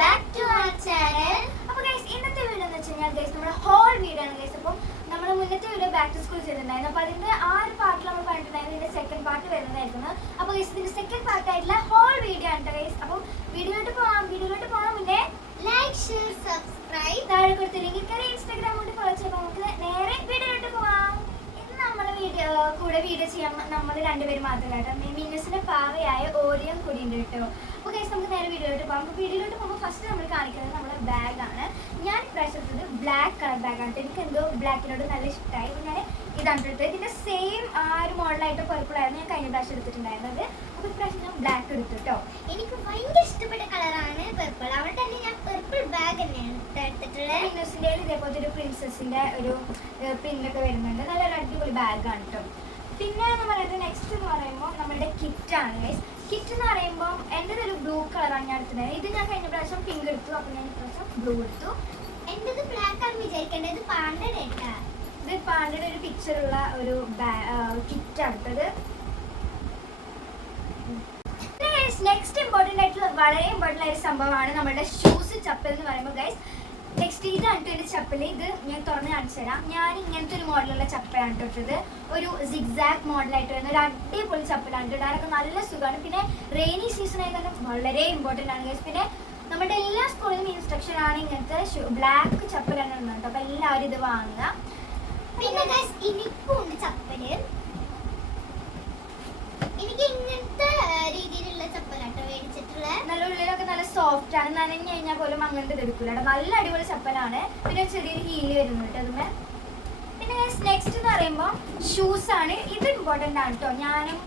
back to our channel. അപ്പോൾ guys ഇന്നത്തെ video എന്ന് വെച്ചാൽ ഗൈസ് നമ്മുടെ ഹോൾ വീഡിയോ ആണ് ഗൈസ്. അപ്പോൾ നമ്മുടെ മുന്നത്തെ വീഡിയോ ബാക്ക് ടു സ്കൂൾ ചെയ്തിട്ടുണ്ടായിരുന്നു. അപ്പോൾ അതിന്റെ ആ ഒരു പാർട്ടിൽ നമ്മൾ കണ്ടിട്ടുണ്ടായിരുന്നു. ഇതിന്റെ സെക്കൻഡ് പാർട്ട് വരുന്നതായിരുന്നു. അപ്പോൾ ഗൈസ് ഇതിന്റെ സെക്കൻഡ് പാർട്ട് ആയിട്ടുള്ള ഹോൾ വീഡിയോ ആണ് ഗൈസ്. അപ്പോൾ വീഡിയോയിലോട്ട് പോകാൻ മുന്നേ ലൈക്ക് ഷെയർ സബ്സ്ക്രൈബ് താഴെ കൊടുത്ത ലിങ്കിൽ കയറി ഇൻസ്റ്റാഗ്രാം കൊണ്ട് ഫോളോ ചെയ്യപ്പോൾ നമുക്ക് നേരെ വീഡിയോയിലോട്ട് പോകാം. നമ്മുടെ കൂടെ വീഡിയോ ചെയ്യാൻ നമ്മൾ രണ്ടുപേരും മാത്രമല്ല കേട്ടോ. മിന്നസിന്റെ പാവയായ ഓരിയം കൂടി ഉണ്ട് കേട്ടോ. അപ്പോൾ ഗൈസ് നമുക്ക് നേരെ വീഡിയോയിലോട്ട് പോകാം. അപ്പോൾ വീഡിയോയിലോട്ട് പോകുമ്പോൾ ഫസ്റ്റ് നമ്മൾ കാണിക്കുന്നത് നമ്മുടെ ബാഗാണ്. ഞാൻ ഇപ്രാവശ്യം എടുത്തത് ബ്ലാക്ക് കളർ ബാഗാണ്. എനിക്ക് എന്തോ ബ്ലാക്കിനോട് നല്ല ഇഷ്ടമായി. അപ്പോൾ ഞാൻ ഇതാണ് എടുത്തത്. ഇതിൻ്റെ സെയിം ആ ഒരു മോഡലായിട്ട് പർപ്പിൾ ആയിരുന്നു ഞാൻ കഴിഞ്ഞ പ്രാവശ്യം എടുത്തിട്ടുണ്ടായിരുന്നത്. അപ്പോൾ ഇപ്രാവശ്യം ഞാൻ ബ്ലാക്ക് എടുത്തു കേട്ടോ. എനിക്ക് ഭയങ്കര ഇഷ്ടപ്പെട്ട കളറാണ് പർപ്പിൾ. അവിടെ തന്നെ ഞാൻ പർപ്പിൾ ബാഗ് തന്നെയാണ് എടുത്തിട്ടുള്ളത്. മിന്നസിൻ്റെ ഇതേപോലത്തെ ഒരു പ്രിൻസസിൻ്റെ ഒരു പ്രിൻ്റൊക്കെ വരുന്നുണ്ട്. നല്ലൊരു അടിപൊളി ബാഗാണ് കേട്ടോ. പിന്നെ എന്ന് പറയുന്നത് നെക്സ്റ്റ് എന്ന് പറയുമ്പോൾ നമ്മുടെ കിറ്റാണ് ഗൈസ്. കിറ്റ് എന്ന് പറയുമ്പോൾ എൻ്റെ ഒരു ബ്ലൂ കളറാണ് ഞാൻ എടുത്തത്. ഇത് ഞാൻ കഴിഞ്ഞ പ്രാവശ്യം പിങ്ക് എടുത്തു. അപ്പോൾ ഞാൻ ഇപ്രാവശ്യം ബ്ലൂ എടുത്തു. എൻ്റെത് ബ്ലാക്ക് ആണ് വിചാരിക്കേണ്ടത്. ഇത് പാണ്ടയുടെ കേട്ടാ. ഇത് പാണ്ടയുടെ ഒരു പിക്ചറുള്ള ഒരു കിറ്റാണ് എടുത്തത്. നെക്സ്റ്റ് ഇമ്പോർട്ടൻ്റ് ആയിട്ടുള്ള വളരെ ഇമ്പോർട്ടൻ്റ് ആയ സംഭവമാണ് നമ്മുടെ ഷൂസ് ചപ്പൽ എന്ന് പറയുമ്പോൾ ഗൈസ്. നെക്സ്റ്റ് ഇതാണ് എൻ്റെ ചപ്പൽ. ഇത് ഞാൻ തുറന്ന് കാണിച്ചു തരാം. ഞാൻ ഇങ്ങനത്തെ ഒരു മോഡലുള്ള ചപ്പലാണ് ഇട്ടിട്ടത്. ഒരു സിഗ്സാഗ് മോഡലായിട്ട് വരുന്ന ഒരു അടിപൊളി ചപ്പലാണ്. ഇടാനൊക്കെ നല്ല സുഖമാണ്. പിന്നെ റെയിനി സീസൺ ആയി തന്നെ വളരെ ഇമ്പോർട്ടൻ്റ് ആണ് ഗൈസ്. പിന്നെ നമ്മുടെ എല്ലാ സ്കൂളിലും ഇൻസ്ട്രക്ഷൻ ആണ് ഇങ്ങനത്തെ ബ്ലാക്ക് ചപ്പലാണ് ഇടുന്നത്. അപ്പോൾ എല്ലാവരും ഇത് വാങ്ങുക. പിന്നെ ഗൈസ് എനിക്കുണ്ട് ചപ്പല്. എനിക്ക് ഇങ്ങനത്തെ രീതിയിലുള്ള ചപ്പലാട്ടോ മേടിച്ചിട്ടുള്ളത്. നല്ല ഉള്ളിലൊക്കെ നല്ല സോഫ്റ്റ് ആണ്. നനഞ്ഞു കഴിഞ്ഞാൽ പോലും അങ്ങനത്തെ എടുക്കില്ല. നല്ല അടിപൊളി ചപ്പലാണ്. പിന്നെ ചെറിയൊരു ഹീല് വരുന്നുണ്ട് അതുമേ. പിന്നെ നെക്സ്റ്റ് എന്ന് പറയുമ്പോൾ ഷൂസ് ആണ്. ഇത് ഇമ്പോർട്ടൻ്റ് ആണ് കേട്ടോ. ഞാനും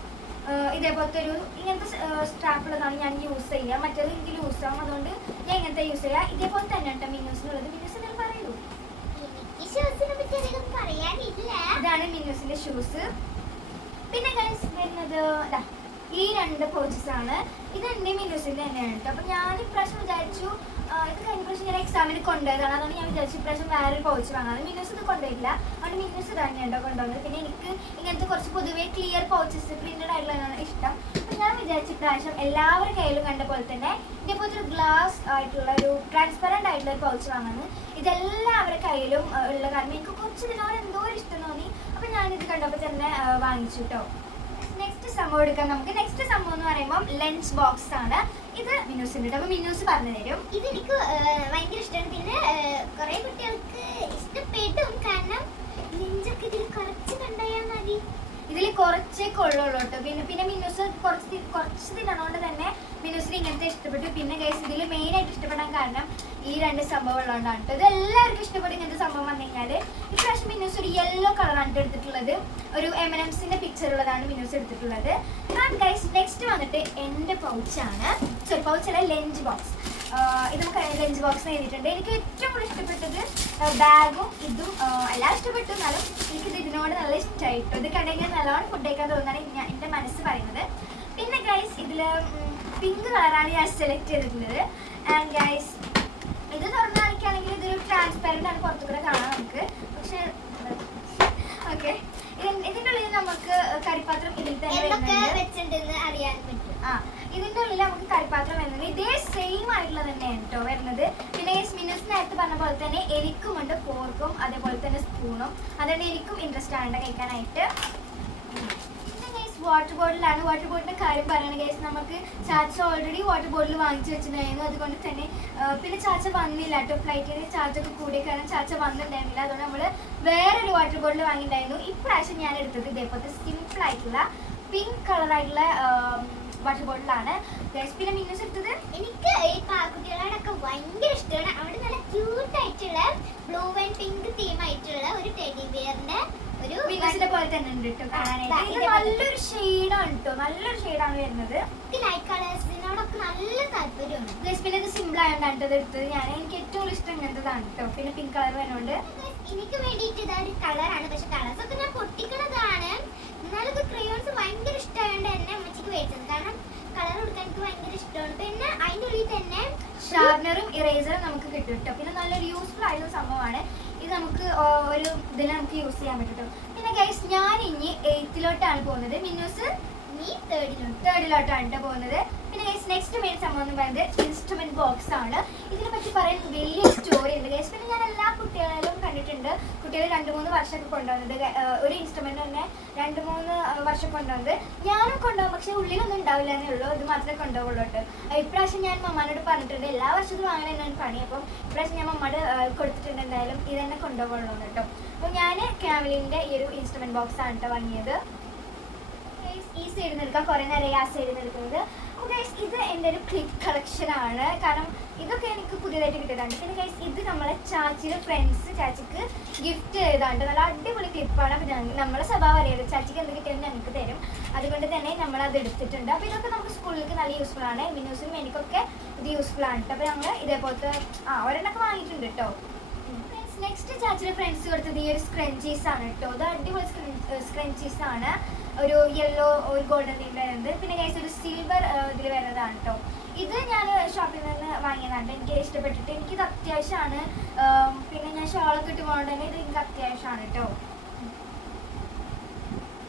ഇതേപോലത്തെ ഒരു ഇങ്ങനത്തെ സ്ട്രാപ്പുള്ളതാണ് ഞാൻ യൂസ് ചെയ്യുക. മറ്റേത് എനിക്ക് ലൂസ് ആവും. അതുകൊണ്ട് ഞാൻ ഇങ്ങനത്തെ യൂസ് ചെയ്യുക. ഇതേപോലെ തന്നെ കേട്ടോ മിന്നൂസിനുള്ളത്. മിന്നൂസ് നിങ്ങൾ പറയൂ. ഈ ഷൂസിനെ പറ്റി അധികം പറയാനില്ല. ഇതാണ് മിന്നൂസിന്റെ ഷൂസ്. പിന്നെ ഗൈസ് വരുന്നത് ഈ രണ്ട് പൗച്ചസ് ആണ്. ഇത് എൻ്റെ മിന്നൂസിൻ്റെ തന്നെയാണ് കേട്ടോ. അപ്പോൾ ഞാൻ ഇപ്രാവശ്യം വിചാരിച്ചു ഇത് കഴിഞ്ഞ പ്രാവശ്യം ഞാൻ എക്സാമിന് കൊണ്ടുപോയതാണ്. അതുകൊണ്ട് ഞാൻ വിചാരിച്ചു ഇപ്രാവശ്യം വേറൊരു പൗച്ച് വാങ്ങാം. മിന്നൂസ് ഇത് കൊണ്ടുപോയില്ല. അതുകൊണ്ട് മിന്നൂസ് തന്നെയാണ് കേട്ടോ കൊണ്ടുപോകുന്നത്. പിന്നെ എനിക്ക് ഇങ്ങനത്തെ കുറച്ച് പൊതുവേ ക്ലിയർ പൗച്ചസ് പ്രിന്റഡ് ആയിട്ടുള്ളതാണ് ഇഷ്ടം. അപ്പോൾ ഞാൻ വിചാരിച്ചു ഇപ്രാവശ്യം എല്ലാവരുടെ കയ്യിലും കണ്ട പോലെ തന്നെ ഇതേപോലത്തെ ഒരു ഗ്ലാസ് ആയിട്ടുള്ള ഒരു ട്രാൻസ്പെറൻ്റ് ആയിട്ടുള്ള ഒരു പൗച്ച് വാങ്ങുന്നത്. ഇതെല്ലാവരുടെ കയ്യിലും ഉള്ള കാരണം എനിക്ക് കുറച്ച് ഇതിനോട് എന്തോ ഒരു ഇഷ്ടം തോന്നി. അപ്പോൾ ഞാനിത് കണ്ടപ്പോൾ തന്നെ വാങ്ങിച്ചു കേട്ടോ. നെക്സ്റ്റ് സംഭവം എടുക്കാം നമുക്ക്. നെക്സ്റ്റ് സംഭവം എന്ന് പറയുമ്പോൾ ലഞ്ച് ബോക്സ് ആണ്. ഇത് മിന്നൂസിൻ്റെ. അപ്പോൾ മിന്നൂസ് പറഞ്ഞു തരും. ഇത് എനിക്ക് ഭയങ്കര ഇഷ്ടമാണ്. പിന്നെ കുറെ കുട്ടികൾക്ക് ഇഷ്ടപ്പെടും. കാരണം ലിഞ്ചൊക്കെ ഇതിൽ കുറച്ച് കണ്ടായാൽ മതി. ഇതിൽ കുറച്ചേ കൊള്ളുള്ളൂ കേട്ടോ. പിന്നെ മിന്നൂസ് കുറച്ച് തിന്നണോണ്ട് തന്നെ മിന്നൂസിന് ഇങ്ങനത്തെ ഇഷ്ടപ്പെട്ടു. പിന്നെ ഗൈസ് ഇതിൽ മെയിനായിട്ട് ഇഷ്ടപ്പെടാൻ കാരണം ഈ രണ്ട് സംഭവം ഉള്ളതുകൊണ്ടാണ് കേട്ടോ. ഇത് എല്ലാവർക്കും ഇഷ്ടപ്പെടും ഇങ്ങനത്തെ സംഭവം വന്നു കഴിഞ്ഞാൽ. ഇപ്രാവശ്യം മിന്നൂസ് ഒരു യെല്ലോ കളറാണ് എടുത്തിട്ടുള്ളത്. ഒരു M&M's പിക്ചർ ഉള്ളതാണ് മിന്നൂസ് എടുത്തിട്ടുള്ളത്. ആൻഡ് ഗൈസ് നെക്സ്റ്റ് വന്നിട്ട് എൻ്റെ പൗച്ചാണ്. സോറി പൗച്ചല്ല, ലഞ്ച് ബോക്സ്. ഇത് നമുക്ക് ലഞ്ച് ബോക്സ് എഴുതിയിട്ടുണ്ട്. എനിക്ക് ഏറ്റവും കൂടുതൽ ഇഷ്ടപ്പെട്ടത് ബാഗും ഇതും എല്ലാം ഇഷ്ടപ്പെട്ടു. എന്നാലും എനിക്കിത് ഇതിനോട് നല്ല ഇഷ്ടമായിട്ടു. ഇത് കണ്ടെങ്കിൽ നല്ലോണം ഫുഡ് കഴിക്കാൻ തോന്നുന്നതാണ് ഞാൻ എൻ്റെ മനസ്സ് പറയുന്നത്. പിന്നെ ഗൈസ് ഇതിൽ പിങ്ക് കളറാണ് ഞാൻ സെലക്ട് ചെയ്തിട്ടുള്ളത്. ആൻഡ് ഗൈസ് ഇത് തുറന്ന് കാണിക്കുകയാണെങ്കിൽ ഇതൊരു ട്രാൻസ്പെറൻ്റ് ആണ്. പുറത്തുകൂടെ കാണാം നമുക്ക്. പക്ഷേ ഓക്കെ ഇതിൻ്റെ ഉള്ളിൽ നമുക്ക് കരിപ്പാത്രം ഇതിൽ തന്നെ വെച്ചിട്ടുണ്ടെന്ന് അറിയാൻ പറ്റും. ഇതിൻ്റെ ഉള്ളിൽ നമുക്ക് കരിപ്പാത്രം വരുന്നത് ഇതേ സെയിം ആയിട്ടുള്ള തന്നെയാണ് കേട്ടോ വരുന്നത്. പിന്നെ മിന്നൂസ് നേരത്തെ പറഞ്ഞ പോലെ തന്നെ എനിക്കുമുണ്ട് ഫോർക്കും അതേപോലെ തന്നെ സ്പൂണും. അതുകൊണ്ട് എനിക്കും ഇൻട്രസ്റ്റ് ആണ് കഴിക്കാനായിട്ട്. വാട്ടർ ബോട്ടിലാണ്. വാട്ടർ ബോട്ടിൻ്റെ കാര്യം പറയുകയാണ് ഗൈസ്. നമുക്ക് ചാച്ച ഓൾറെഡി വാട്ടർ ബോട്ടിൽ വാങ്ങിച്ചു വെച്ചിട്ടുണ്ടായിരുന്നു. അതുകൊണ്ട് തന്നെ പിന്നെ ചാച്ച വന്നില്ല കേട്ടോ. ഫ്ലൈറ്റിന് ചാർജൊക്കെ കൂടിയ കാരണം ചാച്ച വന്നിട്ടുണ്ടായിരുന്നില്ല. അതുകൊണ്ട് നമ്മൾ വേറൊരു വാട്ടർ ബോട്ടിൽ വാങ്ങിയിട്ടുണ്ടായിരുന്നു. ഇപ്രാവശ്യം ഞാൻ എടുത്തത് ഇതേപോലത്തെ സിമ്പിൾ ആയിട്ടുള്ള പിങ്ക് കളറായിട്ടുള്ള വാട്ടർ ബോട്ടിലാണ് ഗൈസ്. പിന്നെ മിന്നൂസ് എടുത്തത് എനിക്ക് ഈ പാക്കുട്ടികളോടൊക്കെ ഭയങ്കര ഇഷ്ടമാണ്. അവിടെ നല്ല ക്യൂട്ടായിട്ടുള്ള ബ്ലൂ ആൻഡ് പിങ്ക് തീം ആയിട്ടുള്ള ഒരു ടെഡി ബിയറിന്റെ ഒരു മിന്നൂസിന്റെ പോലെ തന്നെ ഉണ്ട് കേട്ടോ കാണാനായിട്ട്. ഇത് നല്ലൊരു ഷെയ്ഡാണ് കേട്ടോ. നല്ലൊരു ഷെയ്ഡാണ് വരുന്നത്. ലൈറ്റ് കളേഴ്സിനോടൊക്കെ നല്ല താല്പര്യമാണ് ഗൈസ്. പിന്നെ ഇത് സിമ്പിൾ ആയതുകൊണ്ട് ഇത് എടുത്തത് എനിക്ക് ഏറ്റവും ഇഷ്ടം ഇങ്ങനത്തതാണ് കേട്ടോ. പിന്നെ പിങ്ക് കളർ വരുന്നുണ്ട്. എനിക്ക് വേണ്ടിയിട്ട് ഇതൊരു കളറാണ്. പക്ഷെ കളേഴ്സ് ഒക്കെ ഞാൻ പൊട്ടിക്കണതാണ്. എന്നാലും ഇത് ക്രയോൺസ് ഭയങ്കര ഇഷ്ടമായതുകൊണ്ട് എന്നെ അമ്മച്ചിക്ക് മേടിച്ചത്. കാരണം കളർ കൊടുക്കാൻ എനിക്ക് ഭയങ്കര ഇഷ്ടമാണ്. പിന്നെ അതിൻ്റെ ഉള്ളിൽ തന്നെ ഷാർപ്പനറും ഇറേസറും നമുക്ക് കിട്ടും കേട്ടോ. പിന്നെ നല്ലൊരു യൂസ്ഫുൾ ആയിട്ടുള്ള സംഭവമാണ് ഇത്. നമുക്ക് ഒരു ഇതിൽ നമുക്ക് യൂസ് ചെയ്യാൻ പറ്റും കേട്ടോ. പിന്നെ ഗൈസ് ഞാൻ ഇനി 8th പോകുന്നത്. മിന്നൂസ് നീ തേർഡിലോട്ട് തേർഡിലോട്ടാണ് കേട്ടോ പോകുന്നത്. പിന്നെ ഗൈസ് നെക്സ്റ്റ് മെയിൻ സംഭവം എന്ന് പറയുന്നത് ഇൻസ്ട്രുമെന്റ് ബോക്സ് ആണ്. ഇതിനെ പറ്റി പറയാൻ വലിയൊരു സ്റ്റോറി ഉണ്ട് ഗൈസ്. പിന്നെ ഞാൻ എല്ലാ കുട്ടികളിലും കണ്ടിട്ടുണ്ട് കുട്ടികൾ 2-3 വർഷമൊക്കെ കൊണ്ടുവന്നത്, ഒരു ഇൻസ്ട്രുമെന്റ് തന്നെ 2-3 വർഷം കൊണ്ടുവന്നത്. ഞാനും കൊണ്ടുപോകും, പക്ഷെ ഉള്ളിലൊന്നും ഉണ്ടാവില്ല എന്നേ ഉള്ളൂ, ഇത് മാത്രമേ കൊണ്ടുപോകുള്ളൂ കേട്ടോ. ഇപ്രാവശ്യം ഞാൻ മമ്മാനോട് പറഞ്ഞിട്ടുണ്ട്, എല്ലാ വർഷത്തും അങ്ങനെ തന്നെയാണ് പണി. അപ്പം ഇപ്രാവശ്യം ഞാൻ മമ്മയോട് കൊടുത്തിട്ടുണ്ട് എന്തായാലും ഇത് തന്നെ കൊണ്ടുപോകുള്ളൂ കേട്ടോ. അപ്പോൾ ഞാൻ കാവലിൻ്റെ ഈ ഒരു ഇൻസ്ട്രുമെന്റ് ബോക്സ് ആണ് കേട്ടോ വാങ്ങിയത്. ഈ സൈഡിൽ നിൽക്കാം, കുറേ നേരം ആ സൈഡിൽ നിൽക്കുന്നത്. അപ്പോൾ ഗൈസ് ഇത് എൻ്റെ ഒരു ക്ലിപ്പ് കളക്ഷൻ ആണ്, കാരണം ഇതൊക്കെ എനിക്ക് പുതിയതായിട്ട് കിട്ടിയതാണ്. പിന്നെ ഗൈസ് ഇത് നമ്മളെ ചാച്ചിയുടെ ഫ്രണ്ട്സ് ചാച്ചിക്ക് ഗിഫ്റ്റ് ചെയ്താണ്ട് നല്ല അടിപൊളി ക്ലിപ്പാണ്. അപ്പോൾ നമ്മളെ സ്വഭാവം അറിയാലോ, ചാച്ചിക്ക് എന്ത് കിട്ടിയാലും ഞങ്ങൾക്ക് തരും, അതുകൊണ്ട് തന്നെ നമ്മളത് എടുത്തിട്ടുണ്ട്. അപ്പോൾ ഇതൊക്കെ നമുക്ക് സ്കൂളിലേക്ക് നല്ല യൂസ്ഫുൾ ആണ്, മിന്നൂസിനും എനിക്കൊക്കെ ഇത് യൂസ്ഫുൾ ആണ് കേട്ടോ. അപ്പോൾ ഞങ്ങൾ ഇതേപോലത്തെ ഒരെണ്ണൊക്കെ വാങ്ങിയിട്ടുണ്ട് കേട്ടോ. നെക്സ്റ്റ് ചാച്ചിയുടെ ഫ്രണ്ട്സ് കൊടുത്തത് ഈ ഒരു സ്ക്രഞ്ചീസ് ആണ് കേട്ടോ. ഇത് അടിപൊളി സ്ക്രഞ്ചീസ് ആണ്, ഒരു യെല്ലോ ഒരു ഗോൾഡൻ തീം വരുന്നത്. പിന്നെ ഗൈസ് ഒരു സിൽവർ ഇതിൽ വരുന്നതാണ് കേട്ടോ. ഇത് ഞാൻ ഷോപ്പിൽ നിന്ന് വാങ്ങിയതാണ്, എനിക്ക് ഇഷ്ടപ്പെട്ടിട്ട് എനിക്കിത് അത്യാവശ്യമാണ്. പിന്നെ ഞാൻ ഷോളൊക്കെ ഇട്ട് പോകേണ്ട തന്നെ ഇത് എനിക്ക് അത്യാവശ്യമാണ് കേട്ടോ.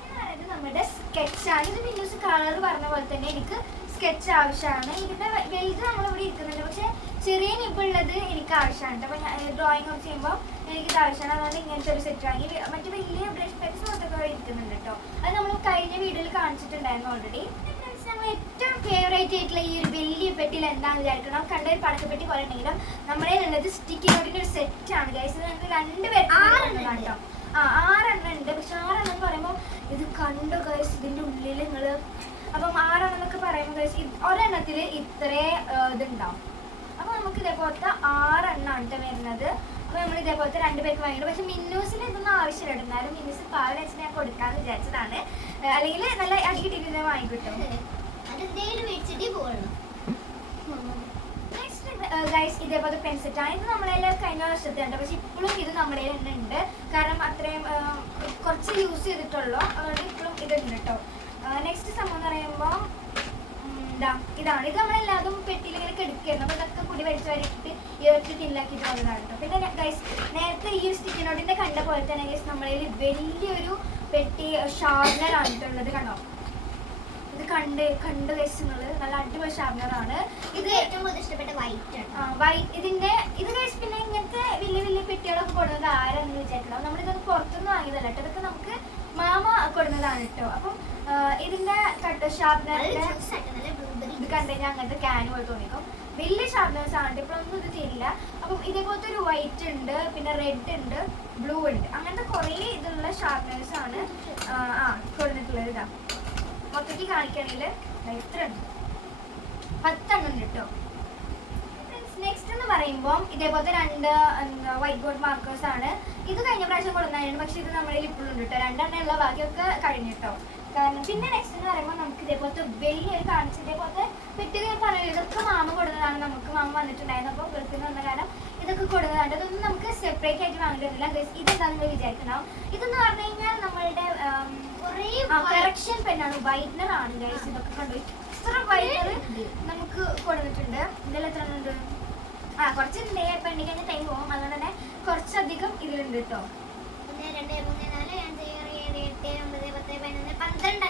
അതായത് നമ്മുടെ സ്കെച്ചാണ്. ഇത് മിന്നൂസ് കളർ പറഞ്ഞ പോലെ തന്നെ എനിക്ക് സ്കെച്ച് ആവശ്യമാണ്. ഇതിൻ്റെ വലുത് നമ്മളിവിടെ ഇരിക്കുന്നുണ്ട്, പക്ഷേ ചെറിയ നിബുള്ളത് എനിക്ക് ആവശ്യമാണ്. അപ്പോൾ ഞാൻ ഡ്രോയിങ് ഒക്കെ ചെയ്യുമ്പോൾ എനിക്കിത് ആവശ്യമാണ്, അതുകൊണ്ട് ഇങ്ങനത്തെ ഒരു സെറ്റ് വാങ്ങി. മറ്റു വലിയ ബ്രഷ് പെൻസ് ഒക്കെ ഇരിക്കുന്നുണ്ട് കേട്ടോ. അത് നമ്മൾ കഴിഞ്ഞ വീഡിയോയിൽ കാണിച്ചിട്ടുണ്ടായിരുന്നു ഓൾറെഡി. നമ്മൾ ഏറ്റവും ഫേവറേറ്റ് ആയിട്ടുള്ള ഈ ഒരു വലിയ പെട്ടിയിൽ എന്താണെന്ന് വിചാരിക്കണം, കണ്ട ഒരു പടക്കപ്പെട്ടി പോലെ ഉണ്ടെങ്കിലും നമ്മുടെ ഉള്ളത് സ്റ്റിക്കി നോട്ടിൻ്റെ ഒരു സെറ്റാണ് ഗൈസ്. ഞങ്ങൾക്ക് 2 പേർക്ക് 6 കേട്ടോ. 6 എണ്ണം ഉണ്ട്, പക്ഷെ 6 എണ്ണം എന്ന് പറയുമ്പോൾ ഇത് കണ്ടു ഗൈസ് ഇതിൻ്റെ ഉള്ളിൽ നിങ്ങൾ. അപ്പം 6 എണ്ണം എന്നൊക്കെ പറയുമ്പോൾ ഗൈസ് ഒരെണ്ണത്തിൽ ഇത്രേ ഇതുണ്ടാവും. അപ്പോൾ നമുക്ക് ഇതേപോലത്തെ 6 എണ്ണമാണ് കേട്ടോ വരുന്നത്. അപ്പോൾ നമ്മൾ ഇതേപോലത്തെ 2 പേർക്ക് വാങ്ങിയിട്ട്, പക്ഷെ മിന്നൂസിന് ഇതൊന്നും ആവശ്യമില്ല, എന്നാലും മിന്നൂസ് പാൽ വെച്ചിട്ട് ഞാൻ കൊടുക്കാമെന്ന് വിചാരിച്ചതാണ്. അല്ലെങ്കിൽ നല്ല അടി കിട്ടിയിട്ട് വാങ്ങിക്കിട്ടും. നെക്സ്റ്റ് ഗൈസ് ഇതേപോലെ പെൻസെറ്റാണ്. ഇത് നമ്മളെ കഴിഞ്ഞ വർഷത്തെ ഉണ്ട്, പക്ഷെ ഇപ്പോഴും ഇത് നമ്മുടെ തന്നെ ഉണ്ട്, കാരണം അത്രയും കുറച്ച് യൂസ് ചെയ്തിട്ടുള്ളൂ, അതുകൊണ്ട് ഇപ്പോഴും ഇതുണ്ട് കേട്ടോ. നെക്സ്റ്റ് സംഭവം എന്ന് പറയുമ്പോൾ ഇതാണ്. ഇത് നമ്മളെല്ലാതും പെട്ടിയിൽ ഇങ്ങനെ കെടുക്കായിരുന്നു, അപ്പോൾ ഇതൊക്കെ കൂടി വലിച്ചു വരച്ചിട്ട് ഈ ഒറ്റ ടില്ലാക്കിയിട്ട് വന്നതാണ് കേട്ടോ. പിന്നെ ഗൈസ് നേരത്തെ ഈ സ്റ്റിക്കി നോട്ടിൻ്റെ കണ്ട പോലെ തന്നെ ഗൈസ് നമ്മളതിൽ വലിയൊരു പെട്ടി ഷാർപ്നറാണ് കേട്ടുള്ളത്. കണ്ടോ, ഇത് കണ്ട് ഗൈസ് നിങ്ങൾ, നല്ല അടിപൊളി ഷാർപ്നറാണ്. ഇത് ഏറ്റവും കൂടുതൽ ഇഷ്ടപ്പെട്ട വൈറ്റ് ആണ്. വൈറ്റ് ഇതിൻ്റെ ഇത് ഗൈസ്. പിന്നെ ഇങ്ങനത്തെ വലിയ വലിയ പെട്ടികളൊക്കെ കൊടുക്കുന്നത് ആരാണെന്ന് വിചാരിക്കണം, നമ്മളിതൊക്കെ പുറത്തുനിന്ന് വാങ്ങിയതല്ല കേട്ടോ, ഇതൊക്കെ നമുക്ക് മാമ കൊടുക്കുന്നതാണ് കേട്ടോ. അപ്പം ഇതിൻ്റെ ഷാർപ്നറിൻ്റെ ഇത് കണ്ടുകഴിഞ്ഞാൽ അങ്ങനത്തെ ക്യാൻ പോലെ തോന്നിക്കും. വലിയ ഷാർപ്നേഴ്സ് ആണ്, ഇപ്പോഴൊന്നും ഇത് തരില്ല. അപ്പം ഇതേപോലത്തെ ഒരു വൈറ്റ് ഉണ്ട്, പിന്നെ റെഡ് ഉണ്ട്, ബ്ലൂ ഉണ്ട്, അങ്ങനത്തെ കുറേ ഇതുള്ള ഷാർപ്നേഴ്സ് ആണ് കൊടുത്തിട്ടുള്ളത്. ഇതാ മൊത്തത്തിൽ കാണിക്കുകയാണെങ്കിൽ എത്ര ഉണ്ട്, 10 എണ്ണം ഉണ്ട് കേട്ടോ. നെക്സ്റ്റ് എന്ന് പറയുമ്പോൾ ഇതേപോലത്തെ 2 വൈറ്റ് ബോർഡ് മാർക്കേഴ്സ് ആണ്. ഇത് കഴിഞ്ഞ പ്രാവശ്യം കൊടുക്കുന്നതാണ്, പക്ഷെ ഇത് നമ്മുടെ ഇപ്പോഴും ഉണ്ട് കേട്ടോ. 2 എണ്ണം ഉള്ള ബാക്കിയൊക്കെ കഴിഞ്ഞിട്ടോ. കാരണം പിന്നെ നെക്സ്റ്റ് എന്ന് പറയുമ്പോൾ നമുക്ക് ഇതേപോലത്തെ വലിയൊരു കാണിച്ച് ഇതേപോലത്തെ പെട്ടികൾ ഞാൻ പറയുന്നത് ഇതൊക്കെ മാമ കൊടുത്തതാണ്. നമുക്ക് മാമ വന്നിട്ടുണ്ടായിരുന്നു, അപ്പോൾ ഗൾഫിൽ നിന്ന് വന്ന കാരണം ഇതൊക്കെ കൊടുത്തതാണ്. ഇതൊന്നും നമുക്ക് സെപ്പറേറ്റ് ആയിട്ട് വാങ്ങിയിട്ടില്ല. ഇതെന്താണെന്ന് വിചാരിക്കണം. ഇതെന്ന് പറഞ്ഞു കഴിഞ്ഞാൽ നമ്മളുടെ കറക്ഷൻ പെന്നാണ്, വൈറ്റ്നർ ആണ് ഗൈസ്. ഇതൊക്കെ കൊണ്ടുപോയി ഇത്ര വൈറ്റ്നർ നമുക്ക് കൊടുത്തിട്ടുണ്ട്. ഇതിലെല്ലാം എത്ര ഉണ്ട്? കുറച്ചുണ്ട്, പെണ്ണി കഴിഞ്ഞ ടൈം പോകും, അതുകൊണ്ട് തന്നെ കുറച്ചധികം ഇതിലുണ്ട് കേട്ടോ.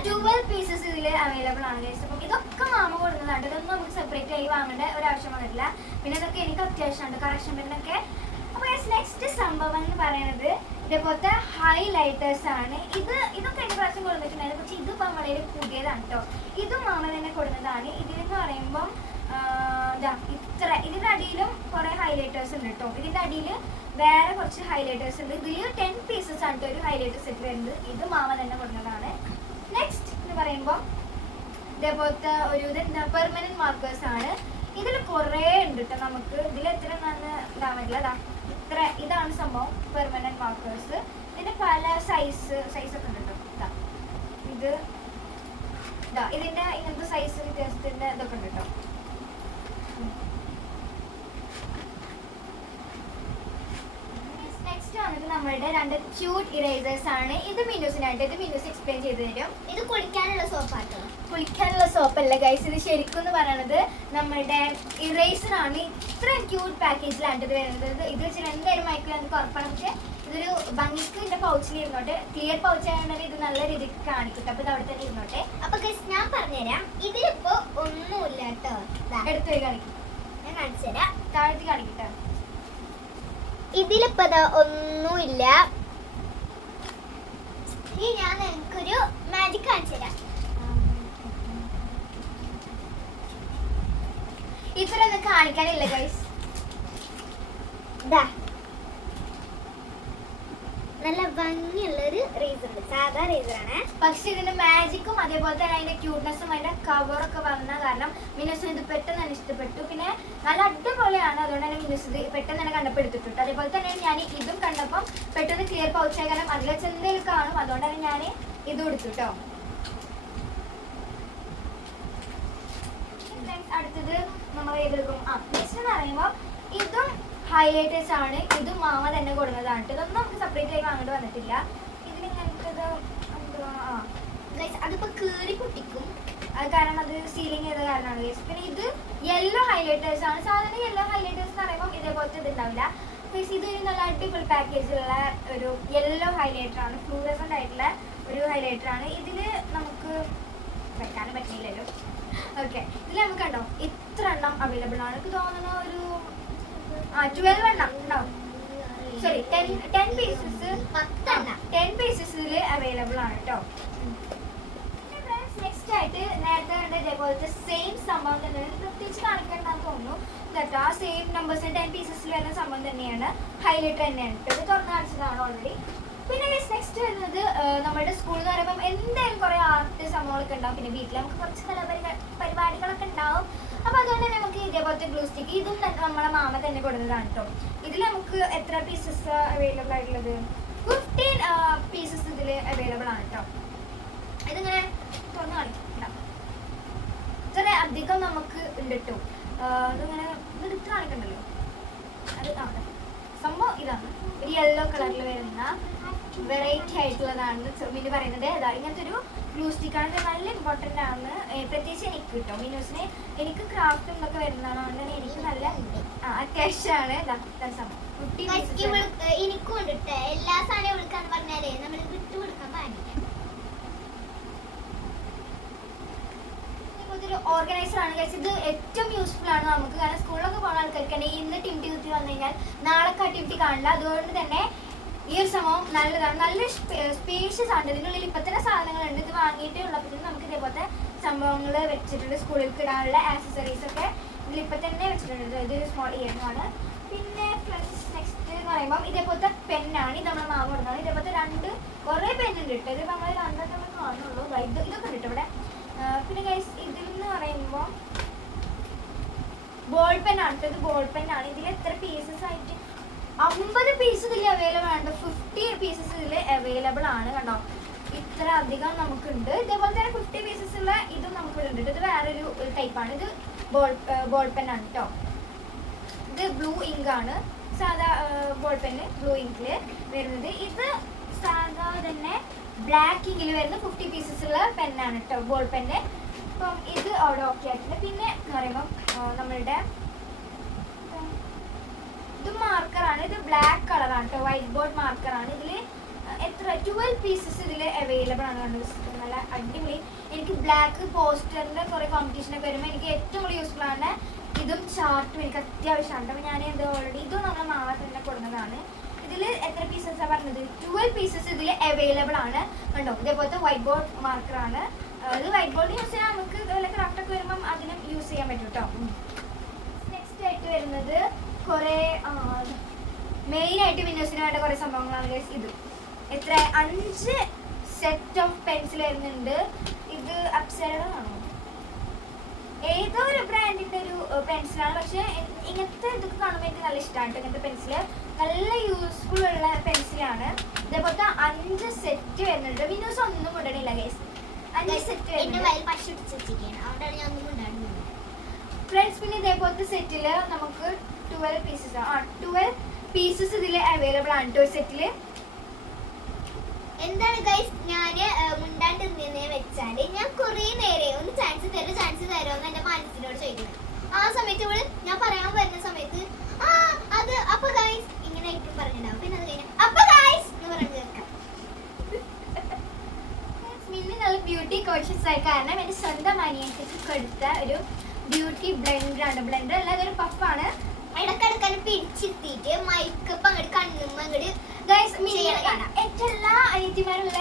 12 പീസസ് ഇതിൽ അവൈലബിൾ ആണ് ഗൈസ്. അപ്പം ഇതൊക്കെ മാമ കൊടുക്കുന്നതാണ്, ഇതൊന്നും നമുക്ക് സെപ്പറേറ്റ് ആയി വാങ്ങേണ്ട ഒരാവശ്യം വന്നിട്ടില്ല. പിന്നെ ഇതൊക്കെ എനിക്ക് അത്യാവശ്യമുണ്ട്, കറക്ഷൻ പെന്നൊക്കെ. അപ്പോൾ നെക്സ്റ്റ് സംഭവം എന്ന് പറയുന്നത് ഇതേപോലത്തെ ഹൈലൈറ്റേഴ്സ് ആണ്. ഇതൊക്കെ എൻ്റെ പ്രാവശ്യം കൊടുത്തിട്ടുണ്ടായിരുന്നു, പക്ഷെ ഇതിപ്പോൾ വളരെ പുതിയതാണ് കേട്ടോ. ഇതും മാമ തന്നെ കൊടുക്കുന്നതാണ്. ഇതിലെന്ന് പറയുമ്പം ഇതിൻ്റെ അടിയിലും കുറേ ഹൈലൈറ്റേഴ്സ് ഉണ്ട് കേട്ടോ. ഇതിൻ്റെ അടിയിൽ വേറെ കുറച്ച് ഹൈലൈറ്റേഴ്സ് ഉണ്ട്. ഇതിൽ 10 പീസസ് ആണ് ഒരു ഹൈലൈറ്റർ സെറ്റ് വരുന്നത്. ഇത് മാമ തന്നെ കൊടുക്കുന്നതാണ്. നെക്സ്റ്റ് എന്ന് പറയുമ്പോൾ ഇതേപോലത്തെ ഒരു പെർമനന്റ് മാർക്കേഴ്സ് ആണ്. ഇതിൽ കുറേ ഉണ്ട് കേട്ടോ. നമുക്ക് ഇതിൽ എത്ര ഇതാൻ പറ്റില്ല. ഇതാണ് സംഭവം, പെർമനന്റ് മാർക്കേഴ്സ്. ഇതിന്റെ പല സൈസൊക്കെ ഉണ്ട് കേട്ടോ. ഇതിന്റെ ഇങ്ങനത്തെ സൈസ് വ്യത്യാസത്തിന്റെ ഇതൊക്കെ ഉണ്ട് കേട്ടോ. വന്നിട്ട് നമ്മളുടെ 2 ക്യൂട്ട് ഇറേസേഴ്സ് ആണ്. ഇത് മിന്നൂസിനായിട്ട്, ഇത് മിന്നൂസ് എക്സ്പ്ലെയിൻ ചെയ്ത് തരും. ഇത് കുളിക്കാനുള്ള സോപ്പാട്ടോ. കുളിക്കാനുള്ള സോപ്പല്ല ഗൈസ്, ഇത് ശരിക്കും എന്ന് പറയണത് നമ്മളുടെ ഇറേസർ ആണ്. ഇത്രയും ക്യൂട്ട് പാക്കേജിലാണ് ഇത് വരുന്നത്. ഇത് വെച്ചാൽ എന്തായാലും മയക്കും നമുക്ക് ഉറപ്പാണ്. പക്ഷേ ഇതൊരു ഭംഗിക്ക് ഇതിന്റെ പൗച്ചിൽ ഇരുന്നോട്ടെ, ക്ലിയർ പൗച്ച് ആയതുകൊണ്ട് ഇത് നല്ല രീതിക്ക് കാണിക്കട്ടെ. അപ്പൊ ഇത് അവിടെ തന്നെ ഇരുന്നോട്ടെ. അപ്പൊ ഞാൻ പറഞ്ഞുതരാം, ഇതിലിപ്പോ ഒന്നുമില്ല കേട്ടോ. എടുത്തു കാണിക്കും, ഞാൻ കാണിച്ചു തരാം. താഴ്ത്തി കാണിക്കട്ടെ. ഇതിലിപ്പോ ഒന്നുമില്ല. ഇനി ഞാൻ നിനക്കൊരു മാജിക് കാണിച്ചു തരാം. ഇത്രയൊന്നും കാണിക്കാനില്ല ഗൈസ്. നല്ല ഭംഗിയുള്ള ഒരു റേസർ ഉണ്ട്, സാധാ റേസറാണ്. പക്ഷെ ഇതിന്റെ മാജിക്കും അതേപോലെ തന്നെ അതിന്റെ ക്യൂട്ട്നെസ്സും അതിന്റെ കവറൊക്കെ വന്ന കാരണം മിനുസിന് ഇത് പെട്ടെന്ന് തന്നെ ഇഷ്ടപ്പെട്ടു. പിന്നെ നല്ല അടിപൊളിയാണ്, അതുകൊണ്ട് തന്നെ മിനുസ് ഇത് പെട്ടെന്ന് തന്നെ കണ്ടപ്പോൾ എടുത്തിട്ടു. അതേപോലെ തന്നെ ഞാൻ ഇതും കണ്ടപ്പം പെട്ടെന്ന് ക്ലിയർ പൗച്ചായ കാരണം അതിലെ എന്തെങ്കിലും കാണും, അതുകൊണ്ട് തന്നെ ഞാൻ ഇതും എടുത്തു കേട്ടോ. അടുത്തത് നമ്മൾ ഏതെടുക്കും? നെക്സ്റ്റ് എന്ന് പറയുമ്പോൾ ഇതും ഹൈലൈറ്റേഴ്സ് ആണ്. ഇതും മാമ തന്നെ കൊടുക്കുന്നതാണ്. ഇതൊന്നും നമുക്ക് സെപ്പറേറ്റ് ആയി വാങ്ങേണ്ടി വന്നിട്ടില്ല. ഇതിനിങ്ങനത്തത് അതിപ്പോ കീറി പൊട്ടിക്കും, അത് കാരണം അത് സീലിംഗ് ചെയ്ത കാരണമാണ് ഗൈസ്. പിന്നെ ഇത് യെല്ലോ ഹൈലൈറ്റേഴ്സ് ആണ്. സാധാരണ യെല്ലോ ഹൈലൈറ്റേഴ്സ് എന്ന് പറയുമ്പോൾ ഇതേപോലത്തെ ഇത് ഉണ്ടാവില്ല ഗൈസ്. ഇതൊരു നല്ല അടിപൊളി പാക്കേജിലുള്ള ഒരു യെല്ലോ ഹൈലൈറ്റർ ആണ്, ഫ്ലൂറസെന്റ് ആയിട്ടുള്ള ഒരു ഹൈലൈറ്റർ ആണ്. ഇതില് നമുക്ക് വെക്കാനും പറ്റില്ലല്ലോ. ഓക്കെ, ഇതിൽ നമുക്ക് കണ്ടോ ഇത്ര എണ്ണം അവൈലബിൾ ആണ്. എനിക്ക് തോന്നുന്ന ഒരു 12 എണ്ണം ഉണ്ടാവും. സോറി 10 പീസസ് 10 പീസസ് ഇതിൽ അവൈലബിൾ ആണ് കേട്ടോ. നെക്സ്റ്റ് ആയിട്ട് നേരത്തെ കണ്ട ഇതേപോലത്തെ സെയിം സംഭവം തന്നെ, പ്രത്യേകിച്ച് കാണിക്കേണ്ടെന്ന് തോന്നുന്നു കേട്ടോ. ആ സെയിം നമ്പേഴ്സ് 10 പീസസിൽ വരുന്ന സംഭവം തന്നെയാണ്, ഹൈലൈറ്റർ തന്നെയാണ് കേട്ടോ. ഇത് തുറന്ന് കാണിച്ചതാണ് ഓൾറെഡി. പിന്നെ നെക്സ്റ്റ് വരുന്നത് നമ്മുടെ സ്കൂളിൽ എന്ന് പറയുമ്പോൾ എന്തായാലും കുറേ ആർട്ട് സംഭവങ്ങളൊക്കെ ഉണ്ടാവും. പിന്നെ വീട്ടിൽ നമുക്ക് കുറച്ച് പരിപാടികളൊക്കെ ഉണ്ടാവും. അപ്പോൾ അതുകൊണ്ട് തന്നെ നമുക്ക് ഇതേപോലത്തെ ഗ്ലൂ സ്റ്റിക്ക്, ഇതും നമ്മളെ മാമ തന്നെ കൊടുത്തതാണ് കേട്ടോ. ഇതിൽ നമുക്ക് എത്ര പീസസ് അവൈലബിൾ ആയിട്ടുള്ളത്? 15 പീസസ് ഇതിൽ അവൈലബിൾ ആണ് കേട്ടോ. ഇതിങ്ങനെ തുറന്ന് കാണിക്കാം, ഇത്ര അധികം നമുക്ക് ഉണ്ട് കേട്ടോ. ഇതിങ്ങനെ എടുത്ത് കാണിക്കണ്ടല്ലോ. അത് സംഭവം ഇതാണ്, ഒരു യെല്ലോ കളറിൽ വരുന്ന വെറൈറ്റി ആയിട്ടുള്ളതാണ് മിനു പറയുന്നത്. അതാ ഇങ്ങനത്തെ ഒരു ഗ്ലൂ സ്റ്റിക്കാണ്. ഇത് നല്ല ഇമ്പോർട്ടൻ്റ് ആണ്, പ്രത്യേകിച്ച് എനിക്ക് കിട്ടും. മിനുസിന് എനിക്ക് ക്രാഫ്റ്റും ഇതൊക്കെ വരുന്നതാണ്, അതുകൊണ്ട് എനിക്ക് നല്ല അത്യാവശ്യമാണ്. എനിക്കും ഉണ്ട് എല്ലാ സാധനവും വിളിക്കാന്ന് പറഞ്ഞാലേ നമ്മൾ വിട്ടു കൊടുക്കാൻ പാടില്ല. ഒരു ഓർഗനൈസർ ആണ് ഗൈസ്. ഇത് ഏറ്റവും യൂസ്ഫുൾ ആണ് നമുക്ക്, കാരണം സ്കൂളിലൊക്കെ പോകുന്ന ആൾക്കാർക്ക് ഇന്ന് ടിംറ്റി കുത്തി വന്നു കഴിഞ്ഞാൽ നാളെ ടിംറ്റി കാണില്ല. അതുകൊണ്ട് തന്നെ ഈ ഒരു സംഭവം നല്ലതാണ്, നല്ല സ്പേഷ്യസ് ആണ്. ഇതിനുള്ളിൽ ഇപ്പം തന്നെ സാധനങ്ങളുണ്ട്. ഇത് വാങ്ങിയിട്ടേ ഉള്ളപ്പോൾ നമുക്ക് ഇതേപോലത്തെ സംഭവങ്ങൾ വെച്ചിട്ടുണ്ട്. സ്കൂളിൽ ഇടാനുള്ള ആക്സസറീസ് ഒക്കെ ഇതിലിപ്പോൾ തന്നെ വെച്ചിട്ടുണ്ട്. ഇതൊരു സ്മോൾ ഇയറിംഗ്. പിന്നെ നെക്സ്റ്റ് എന്ന് പറയുമ്പോൾ ഇതേപോലത്തെ പെന്നാണ്. ഇത് നമ്മുടെ മാമ കൊടുക്കുന്നത്. ഇതേപോലത്തെ കുറേ പെന്നുണ്ട് കേട്ടോ. ഇത് നമ്മൾ രണ്ടെണ്ണം കാണുന്നുള്ളൂ. ഇതൊക്കെ ഉണ്ട് ഇവിടെ. പിന്നെ ഗൈസ് ഇതിൽ എന്ന് പറയുമ്പോൾ ബോൾ പെന്നാണ് കേട്ടോ. ഇത് ബോൾ പെന്നാണ്. ഇതിൽ എത്ര പീസസ് ആയിട്ട് 50 പീസ് ഇതിൽ അവൈലബിൾ ആണ്. 50 പീസസ് ഇതിൽ അവൈലബിൾ ആണ് കണ്ടോ. ഇത്ര അധികം നമുക്കുണ്ട്. ഇതേപോലെ തന്നെ 50 പീസസ് ഉള്ള ഇതും നമുക്ക് ഉണ്ട്. ഇത് വേറൊരു ടൈപ്പാണ്. ഇത് ബോൾ പെന്നാണ് കേട്ടോ. ഇത് ബ്ലൂ ഇങ്ക് ആണ്, സാധാ ബോൾ പെന്ന് ബ്ലൂ ഇങ്കിൽ വരുന്നത്. ഇത് സാധാ തന്നെ ബ്ലാക്ക് ഇങ്കിൽ വരുന്ന 50 പീസസ് ഉള്ള പെന്നാണ് കേട്ടോ, ബോൾ പെന്ന്. അപ്പം ഇത് അവിടെ ഓക്കെ ആയിട്ടുണ്ട്. പിന്നെ എന്ന് പറയുമ്പം നമ്മളുടെ ഇത് മാർക്കറാണ്. ഇത് ബ്ലാക്ക് കളറാണ് കേട്ടോ, വൈറ്റ് ബോർഡ് മാർക്കറാണ്. ഇതിൽ എത്ര 12 പീസസ് ഇതിൽ അവൈലബിൾ ആണ് കണ്ടത്. നല്ല അടിപൊളി. എനിക്ക് ബ്ലാക്ക് പോസ്റ്ററിൻ്റെ കുറേ കോമ്പറ്റീഷനൊക്കെ വരുമ്പോൾ എനിക്ക് ഏറ്റവും കൂടുതൽ യൂസ്ഫുൾ ആണ്. ഇതും ചാർട്ടും എനിക്ക് അത്യാവശ്യമാണ്. അപ്പോൾ ഞാൻ ഇത് ഓൾറെഡി ഇതും നമ്മുടെ മാമ തന്നെ കൊടുക്കുന്നതാണ്. ഇതിൽ എത്ര പീസസാണ് പറഞ്ഞത്? 12 പീസസ് ഇതിൽ അവൈലബിൾ ആണ് കണ്ടോ. ഇതേപോലത്തെ വൈറ്റ് ബോർഡ് മാർക്കറാണ്. ഇത് വൈറ്റ് ബോർഡ് യൂസ് ചെയ്യാൻ നമുക്ക് വല്ല ക്രാഫ്റ്റൊക്കെ വരുമ്പം അതിനും യൂസ് ചെയ്യാൻ പറ്റും കേട്ടോ. നെക്സ്റ്റ് ആയിട്ട് വരുന്നത് കുറേ മെയിനായിട്ട് വിൻഡോസിന് വേണ്ട കുറേ സംഭവങ്ങളാണ്. ഇത് എത്ര 5 സെറ്റ് ഓഫ് പെൻസിൽ വരുന്നുണ്ട്. ഇത് അപ്സരയാണോ ഏതോ ഒരു ബ്രാൻഡിൻ്റെ ഒരു പെൻസിലാണ്. പക്ഷേ ഇങ്ങനത്തെ ഇതൊക്കെ കാണുമ്പോൾ എനിക്ക് നല്ല ഇഷ്ടമാണ്. ഇങ്ങനത്തെ പെൻസിൽ നല്ല യൂസ്ഫുൾ ഉള്ള പെൻസിലാണ്. ഇതേപോലത്തെ 5 സെറ്റ് വരുന്നുണ്ട്. വിൻഡോസ് ഒന്നും കൊണ്ടിടില്ല ഗൈസ്. 5 set friends. പിന്നെ ഇതേപോലത്തെ സെറ്റിൽ നമുക്ക് 12 പീസസ് 12 പീസസ് ഇതിൽ അവൈലബിൾ ആണ്. ഒരു സെറ്റിൽ എന്താണ് ഗൈസ് ഞാന് മുണ്ടാണ്ട് നിന്നേ വെച്ചാല് ഞാൻ കുറേ നേരെ ഒന്ന് ചാൻസ് തരുമെന്ന് എന്റെ മനസ്സിനോട് ചോദിക്കുന്നത്. ആ സമയത്ത് ഇവള് ഞാൻ പറയാൻ വരുന്ന സമയത്ത് അത് അപ്പൊ ഗൈസ് ഇങ്ങനെ ആയിട്ടും പറഞ്ഞിട്ടുണ്ടാവും. പിന്നെ അത് കഴിഞ്ഞ അപ്പൊ ഗൈസ് എന്ന് പറഞ്ഞു കേൾക്കാം. മിന്നു നല്ല ബ്യൂട്ടി കോൺഷ്യസ് ആയി. കാരണം എന്റെ സ്വന്തം അനിയത്തിക്ക് കൊടുത്ത ഒരു ബ്യൂട്ടി ബ്ലെൻഡറാണ്. ബ്ലെൻഡർ അല്ലാതെ ഒരു പഫാണ്. ഇടക്കിടക്കാണ് പിടിച്ചിട്ടിട്ട് മൈക്കപ്പ് അങ്ങോട്ട് കണ്ണുമ്മ അങ്ങോട്ട് എല്ലാ അനിയത്തിമാരുള്ള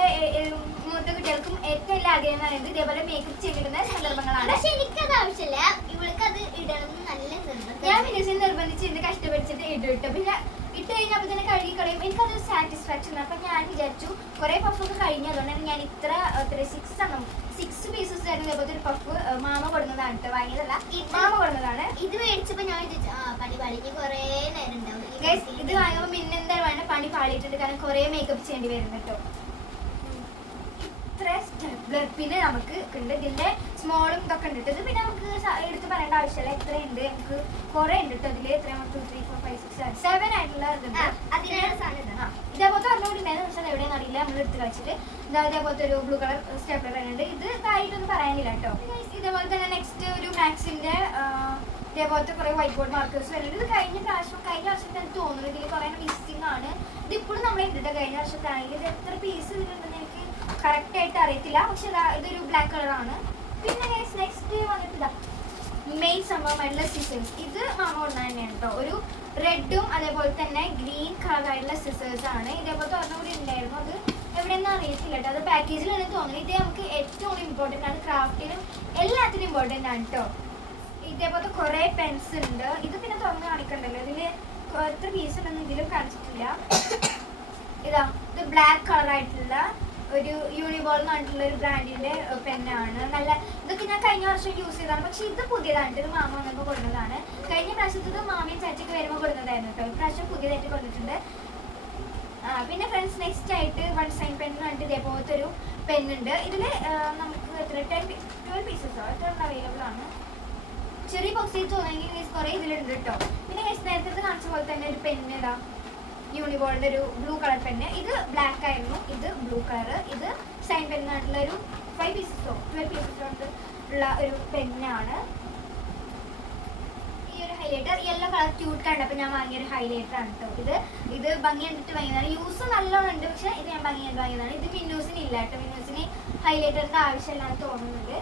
മൂത്ത കുട്ടികൾക്കും ഏറ്റവും എല്ലാ ആഗ്രഹം എന്ന് പറയുന്നത് ഇതേപോലെ മേക്കപ്പ് ചെയ്തിരുന്ന സന്ദർഭങ്ങളാണ്. പക്ഷെ എനിക്കത് ആവശ്യമില്ല, ഇവൾക്ക് അത് ഇടണം നല്ല നിർബന്ധം. ഞാൻ മിനുസിനെ നിർബന്ധിച്ചിട്ട് കഷ്ടപ്പെടിച്ചിട്ട് ഇട്ടു. പിന്നെ ഇട്ട് കഴിഞ്ഞപ്പോൾ തന്നെ കഴുകി കളയും. എനിക്കതൊരു സാറ്റിസ്ഫാക്ഷൻ. അപ്പൊ ഞാൻ വിചാരിച്ചു കുറെ പഫൊക്കെ കഴിഞ്ഞു. അതുകൊണ്ടാണ് ഞാൻ ഇത്ര 6 പീസസ് ആയിരുന്നു ഇതേപോലത്തെ ഒരു പഫ് മാമ കൊടുക്കുന്നതാണ് കേട്ടോ. വാങ്ങിയതല്ല, മാമ കൊടുക്കുന്നതാണ്. ഇത് മേടിച്ചപ്പോ ഞാൻ പണി പാളിക്ക് കുറെ നേരം ഉണ്ടാവും. ഇത് വാങ്ങുമ്പോൾ പിന്നെ എന്താ വേണം പണി പാളിയിട്ടുണ്ട്. കാരണം കുറെ മേക്കപ്പ് ചെയ്യേണ്ടി വരും കേട്ടോ. ഇത്ര സ്റ്റെപ്ലർ പിന്നെ നമുക്ക് ഉണ്ട്. ഇതിന്റെ സ്മോളും ഇതൊക്കെ ഉണ്ട് കേട്ടോ. ഇത് പിന്നെ നമുക്ക് എടുത്ത് പറയേണ്ട ആവശ്യമില്ല. എത്രയുണ്ട് നമുക്ക് കുറെ ഉണ്ട് കേട്ടോ. ഇതില് 3, 2, 3, 4, 5, 6, 7 ആയിട്ടുള്ള ഇതുണ്ട്. ഇതേപോലത്തെ പറഞ്ഞുകൂടി ഉണ്ടായിരുന്നു. പക്ഷെ അത് എവിടെയെന്ന് അറിയില്ല. നമ്മൾ എടുത്ത് കളിച്ചിട്ട് ഇതേപോലത്തെ ഒരു ബ്ലൂ കളർ സ്റ്റെപ്ലർ ഉണ്ട്. ഇത് കാര്യമായിട്ടൊന്നും പറയാനില്ല കേട്ടോ. ഇതേപോലെ തന്നെ നെക്സ്റ്റ് ഒരു മാക്സിന്റെ ഇതേപോലത്തെ കുറെ വൈറ്റ് ബോർഡ് മാർക്കേഴ്സ് വരുന്നുണ്ട്. ഇത് കഴിഞ്ഞ വർഷത്തെ എനിക്ക് തോന്നുന്നു ഇതിൽ കുറെ മിസ്സിംഗ് ആണ്. ഇത് ഇപ്പോഴും നമ്മളെ ഇട്ടിട്ട് കഴിഞ്ഞ വർഷത്താണെങ്കിൽ ഇത് എത്ര പീസ് ഇതിലുണ്ടെന്ന് എനിക്ക് കറക്റ്റ് ആയിട്ട് അറിയത്തില്ല. പക്ഷെ ഇതൊരു ബ്ലാക്ക് കളറാണ്. പിന്നെ നെക്സ്റ്റ് വന്നിട്ട് മെയിൻ സംഭവമായിട്ടുള്ള സിസേഴ്സ്. ഇത് മാമ കൊണ്ടാ തന്നെയാണ് കേട്ടോ. ഒരു റെഡും അതേപോലെ തന്നെ ഗ്രീൻ കളറായിട്ടുള്ള സിസേഴ്സ് ആണ്. ഇതേപോലത്തെ ഒരെണ്ണം കൂടി ഉണ്ടായിരുന്നു. അത് എവിടെയൊന്നും അറിയത്തില്ല കേട്ടോ. അത് പാക്കേജിലാണ് തോന്നുന്നത്. ഇത് നമുക്ക് ഏറ്റവും കൂടുതൽ ഇമ്പോർട്ടൻ്റ് ആണ്. ക്രാഫ്റ്റിനും എല്ലാത്തിനും ഇമ്പോർട്ടൻ്റ് ആണ് കേട്ടോ. ഇതേപോലത്തെ കുറെ പെൻസ് ഉണ്ട്. ഇത് പിന്നെ തുറന്ന് കാണിക്കണ്ടല്ലോ. ഇതില് എത്ര പീസ് ഉണ്ടെന്ന് ഇതിലും കാണിച്ചിട്ടില്ല. ഇത് ബ്ലാക്ക് കളർ ആയിട്ടുള്ള ഒരു യൂണിബോൾ എന്ന് പറഞ്ഞിട്ടുള്ള ഒരു ബ്രാൻഡിന്റെ പെന്നാണ്. നല്ല ഇതൊക്കെ ഞാൻ കഴിഞ്ഞ വർഷം യൂസ് ചെയ്തതാണ്. പക്ഷെ ഇത് പുതിയതാണ്. ഇത് മാമ വന്നപ്പോൾ കൊടുക്കുന്നതാണ്. കഴിഞ്ഞ പ്രാവശ്യത്തത് മാമയും ചാച്ചയ്ക്ക് വരുമ്പോൾ കൊടുക്കുന്നതായിരുന്നു കേട്ടോ. ഇപ്രാവശ്യം പുതിയതായിട്ട് കൊണ്ടിട്ടുണ്ട്. പിന്നെ ഫ്രണ്ട്സ് നെക്സ്റ്റ് ആയിട്ട് 1 സൈൻ പെൻ എന്ന് പറഞ്ഞിട്ട് ഇതേപോലത്തെ ഒരു പെന്നുണ്ട്. ഇതില് നമുക്ക് എത്ര 12 പീസസോ എത്ര അവൈലബിൾ ആണ്. ചെറിയ ബോക്സിൽ തോന്നുമെങ്കിൽ കുറെ ഇതിലുണ്ട് കേട്ടോ. പിന്നെ നേരത്തെ കാണിച്ച പോലെ തന്നെ ഒരു പെന്ന് ഇതാ യൂണിബോളിന്റെ ഒരു ബ്ലൂ കളർ പെന്ന്. ഇത് ബ്ലാക്ക് ആയിരുന്നു. ഇത് ബ്ലൂ കളർ. ഇത് സൈൻ പെന്നായിട്ടുള്ള ഒരു 5 പീസസോ 12 പീസസോ ഉള്ള ഒരു പെന്നാണ്. ഈ ഒരു ഹൈലൈറ്റർ യെല്ലോ കളർ ക്യൂട്ട് കണ്ടപ്പോൾ ഞാൻ വാങ്ങിയൊരു ഹൈലൈറ്റർ ആണ് കേട്ടോ. ഇത് ഭംഗി കണ്ടിട്ട് വാങ്ങിയതാണ്. യൂസ് നല്ലോണം ഉണ്ട്. പക്ഷെ ഇത് ഞാൻ ഭംഗി കണ്ട് വാങ്ങിയതാണ്. ഇത് മിന്നൂസിന് ഇല്ല കേട്ടോ. മിന്നൂസിന് ഹൈലൈറ്ററിന്റെ ആവശ്യമില്ലാന്ന് തോന്നുന്നുണ്ട്.